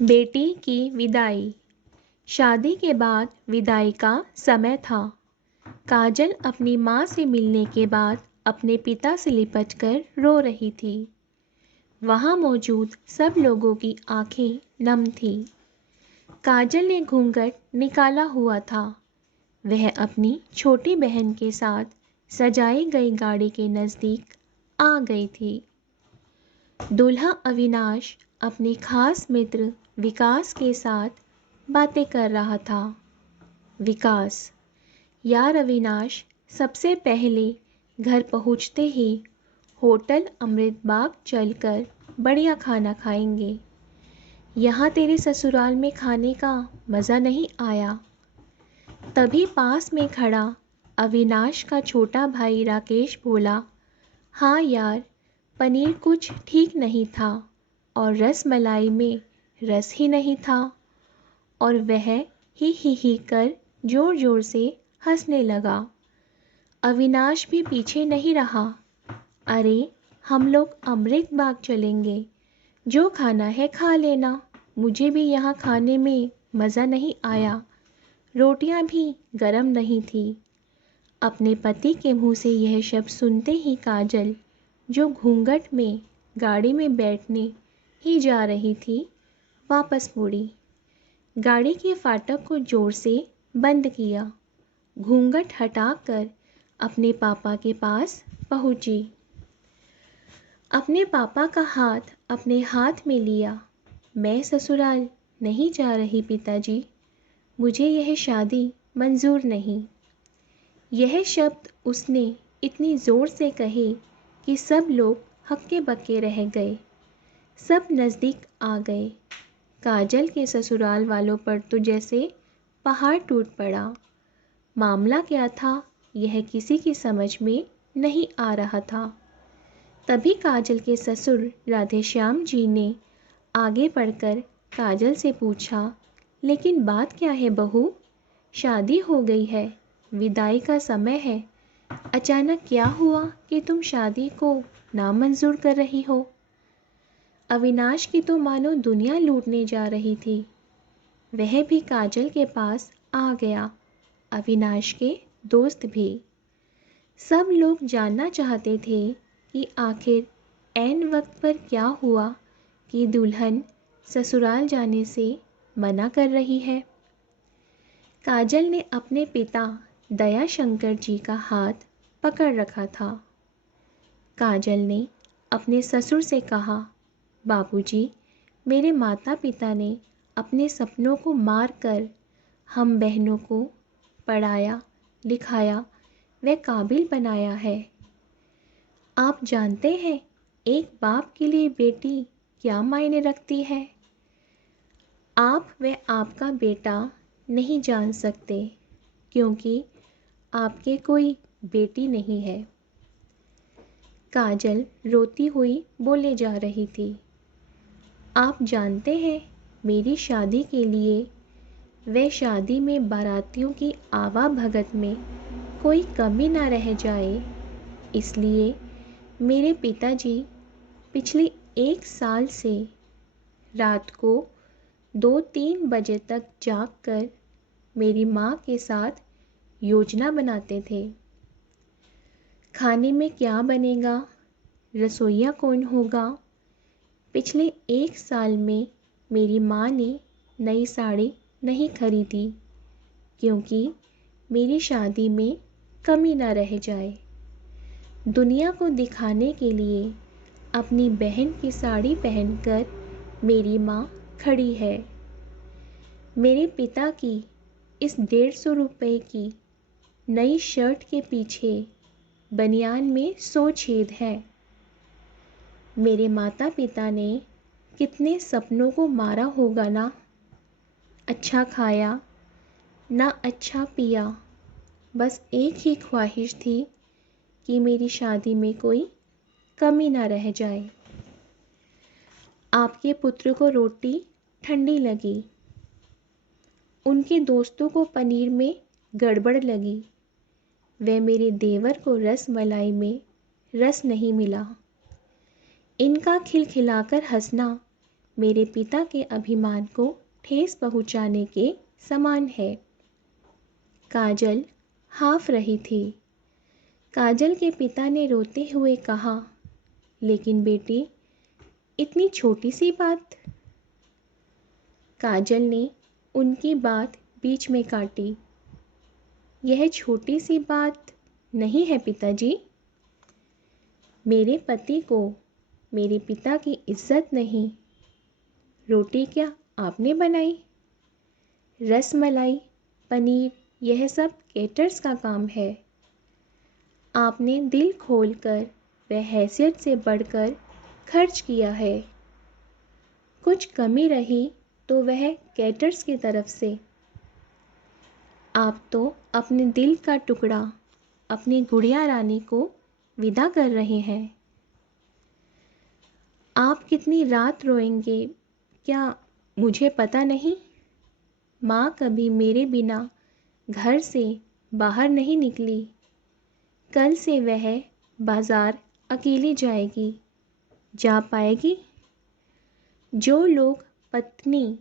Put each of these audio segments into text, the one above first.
बेटी की विदाई। शादी के बाद विदाई का समय था। काजल अपनी माँ से मिलने के बाद अपने पिता से लिपटकर रो रही थी। वहाँ मौजूद सब लोगों की आंखें नम थीं। काजल ने घूंघट निकाला हुआ था। वह अपनी छोटी बहन के साथ सजाई गई गाड़ी के नज़दीक आ गई थी। दूल्हा अविनाश अपने खास मित्र विकास के साथ बातें कर रहा था। विकास: यार अविनाश, सबसे पहले घर पहुंचते ही होटल अमृत बाग चलकर बढ़िया खाना खाएंगे। यहाँ तेरे ससुराल में खाने का मज़ा नहीं आया। तभी पास में खड़ा अविनाश का छोटा भाई राकेश बोला, हाँ यार, पनीर कुछ ठीक नहीं था और रसमलाई में रस ही नहीं था। और वह ही कर ज़ोर ज़ोर से हंसने लगा। अविनाश भी पीछे नहीं रहा। अरे, हम लोग अमृत बाग चलेंगे, जो खाना है खा लेना, मुझे भी यहाँ खाने में मज़ा नहीं आया, रोटियाँ भी गरम नहीं थी। अपने पति के मुंह से यह शब्द सुनते ही काजल, जो घूंघट में गाड़ी में बैठने ही जा रही थी, वापस मुड़ी। गाड़ी के फाटक को ज़ोर से बंद किया। घूंघट हटाकर अपने पापा के पास पहुंची। अपने पापा का हाथ अपने हाथ में लिया। मैं ससुराल नहीं जा रही पिताजी, मुझे यह शादी मंजूर नहीं। यह शब्द उसने इतनी ज़ोर से कहे कि सब लोग हक्के बक्के रह गए। सब नज़दीक आ गए। काजल के ससुराल वालों पर तो जैसे पहाड़ टूट पड़ा। मामला क्या था, यह किसी की समझ में नहीं आ रहा था। तभी काजल के ससुर राधेश्याम जी ने आगे बढ़कर काजल से पूछा, लेकिन बात क्या है बहू? शादी हो गई है, विदाई का समय है, अचानक क्या हुआ कि तुम शादी को नामंजूर कर रही हो? अविनाश की तो मानो दुनिया लूटने जा रही थी। वह भी काजल के पास आ गया, अविनाश के दोस्त भी। सब लोग जानना चाहते थे कि आखिर ऐन वक्त पर क्या हुआ कि दुल्हन ससुराल जाने से मना कर रही है। काजल ने अपने पिता दयाशंकर जी का हाथ पकड़ रखा था। काजल ने अपने ससुर से कहा, बाबूजी, मेरे माता पिता ने अपने सपनों को मार कर हम बहनों को पढ़ाया लिखाया व काबिल बनाया है। आप जानते हैं एक बाप के लिए बेटी क्या मायने रखती है। आप व आपका बेटा नहीं जान सकते, क्योंकि आपके कोई बेटी नहीं है। काजल रोती हुई बोले जा रही थी, आप जानते हैं मेरी शादी के लिए व शादी में बारातियों की आवाभगत में कोई कमी ना रह जाए, इसलिए मेरे पिताजी पिछले 1 साल से रात को 2-3 बजे तक जागकर मेरी माँ के साथ योजना बनाते थे। खाने में क्या बनेगा, रसोइया कौन होगा। पिछले 1 साल में मेरी माँ ने नई साड़ी नहीं खरीदी, क्योंकि मेरी शादी में कमी ना रह जाए। दुनिया को दिखाने के लिए अपनी बहन की साड़ी पहनकर मेरी माँ खड़ी है। मेरे पिता की इस 150 रुपये की नई शर्ट के पीछे बनियान में 100 छेद है। मेरे माता पिता ने कितने सपनों को मारा होगा ना। अच्छा खाया ना अच्छा पिया, बस एक ही ख्वाहिश थी कि मेरी शादी में कोई कमी ना रह जाए। आपके पुत्र को रोटी ठंडी लगी, उनके दोस्तों को पनीर में गड़बड़ लगी, व मेरे देवर को रस मलाई में रस नहीं मिला। इनका खिलखिलाकर हंसना मेरे पिता के अभिमान को ठेस पहुंचाने के समान है। काजल हाँफ रही थी। काजल के पिता ने रोते हुए कहा, लेकिन बेटी, इतनी छोटी सी बात। काजल ने उनकी बात बीच में काटी। यह छोटी सी बात नहीं है पिताजी। मेरे पति को मेरे पिता की इज्जत नहीं। रोटी क्या आपने बनाई? रसमलाई, पनीर, यह सब केटर्स का काम है। आपने दिल खोलकर व हैसियत से बढ़कर खर्च किया है। कुछ कमी रही तो वह केटर्स की तरफ से। आप तो अपने दिल का टुकड़ा, अपनी गुड़िया रानी को विदा कर रहे हैं। आप कितनी रात रोएंगे क्या मुझे पता नहीं? माँ कभी मेरे बिना घर से बाहर नहीं निकली। कल से वह बाज़ार अकेली जाएगी। जा पाएगी? जो लोग पत्नी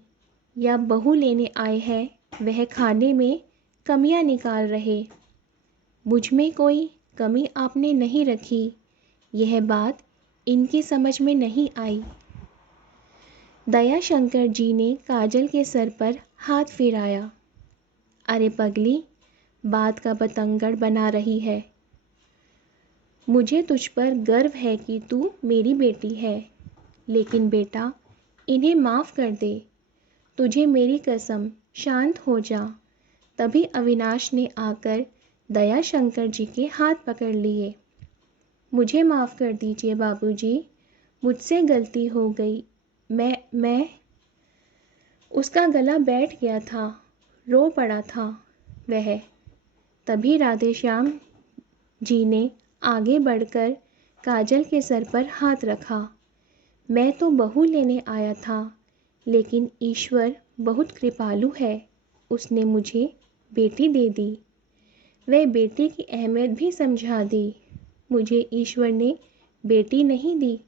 या बहू लेने आए हैं वह खाने में कमियां निकाल रहे। मुझ में कोई कमी आपने नहीं रखी। यह बात इनकी समझ में नहीं आई। दयाशंकर जी ने काजल के सर पर हाथ फिराया। अरे पगली, बात का बतंगड़ बना रही है। मुझे तुझ पर गर्व है कि तू मेरी बेटी है, लेकिन बेटा, इन्हें माफ़ कर दे। तुझे मेरी कसम, शांत हो जा। तभी अविनाश ने आकर दयाशंकर जी के हाथ पकड़ लिए। मुझे माफ़ कर दीजिए बाबूजी, मुझसे गलती हो गई। मैं उसका गला बैठ गया था, रो पड़ा था वह। तभी राधेश्याम जी ने आगे बढ़कर काजल के सर पर हाथ रखा। मैं तो बहू लेने आया था, लेकिन ईश्वर बहुत कृपालु है। उसने मुझे बेटी दे दी। वह बेटी की अहमियत भी समझा दी। मुझे ईश्वर ने बेटी नहीं दी,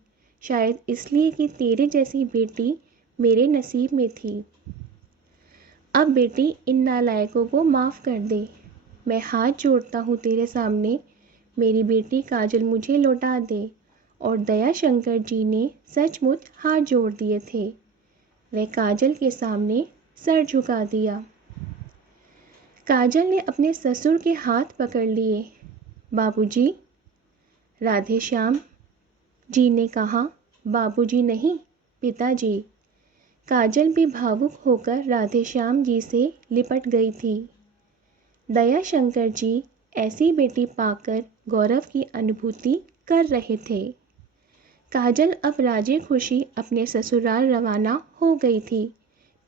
शायद इसलिए कि तेरे जैसी बेटी मेरे नसीब में थी। अब बेटी, इन नालायकों को माफ़ कर दे। मैं हाथ जोड़ता हूँ तेरे सामने। मेरी बेटी काजल मुझे लौटा दे। और दयाशंकर जी ने सचमुच हाथ जोड़ दिए थे। वह काजल के सामने सर झुका दिया। काजल ने अपने ससुर के हाथ पकड़ लिए। बाबूजी, राधेश्याम जी ने कहा। बाबूजी नहीं, पिताजी। काजल भी भावुक होकर राधेश्याम जी से लिपट गई थी। दयाशंकर जी ऐसी बेटी पाकर गौरव की अनुभूति कर रहे थे। काजल अब राजी खुशी अपने ससुराल रवाना हो गई थी।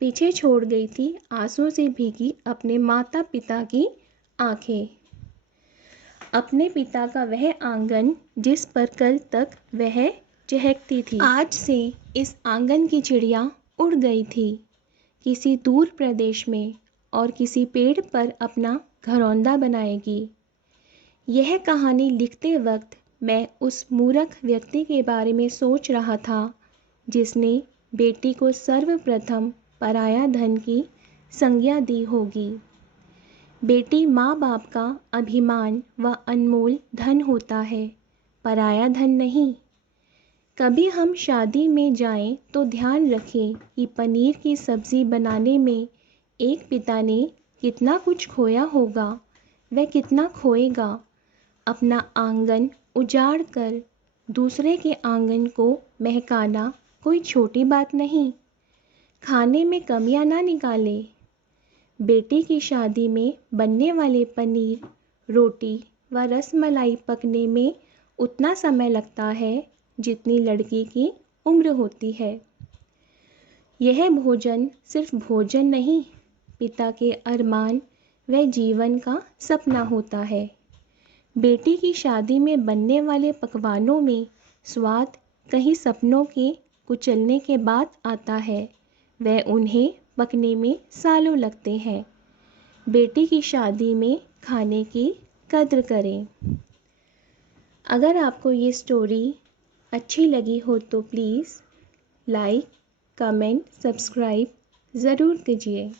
पीछे छोड़ गई थी आंसू से भीगी अपने माता पिता की आंखें। अपने पिता का वह आंगन जिस पर कल तक वह चहकती थी, आज से इस आंगन की चिड़िया उड़ गई थी किसी दूर प्रदेश में और किसी पेड़ पर अपना घरौंदा बनाएगी। यह कहानी लिखते वक्त मैं उस मूर्ख व्यक्ति के बारे में सोच रहा था जिसने बेटी को सर्वप्रथम पराया धन की संज्ञा दी होगी। बेटी माँ बाप का अभिमान व अनमोल धन होता है, पराया धन नहीं। कभी हम शादी में जाएं तो ध्यान रखें कि पनीर की सब्ज़ी बनाने में एक पिता ने कितना कुछ खोया होगा, वह कितना खोएगा। अपना आंगन उजाड़ कर दूसरे के आंगन को महकाना कोई छोटी बात नहीं। खाने में कमियां ना निकाले। बेटी की शादी में बनने वाले पनीर, रोटी व रसमलाई पकने में उतना समय लगता है जितनी लड़की की उम्र होती है। यह भोजन सिर्फ भोजन नहीं, पिता के अरमान व जीवन का सपना होता है। बेटी की शादी में बनने वाले पकवानों में स्वाद कहीं सपनों के कुचलने के बाद आता है, वह उन्हें पकने में सालों लगते हैं। बेटी की शादी में खाने की कद्र करें। अगर आपको ये स्टोरी अच्छी लगी हो तो प्लीज़ लाइक, कमेंट, सब्सक्राइब ज़रूर कीजिए।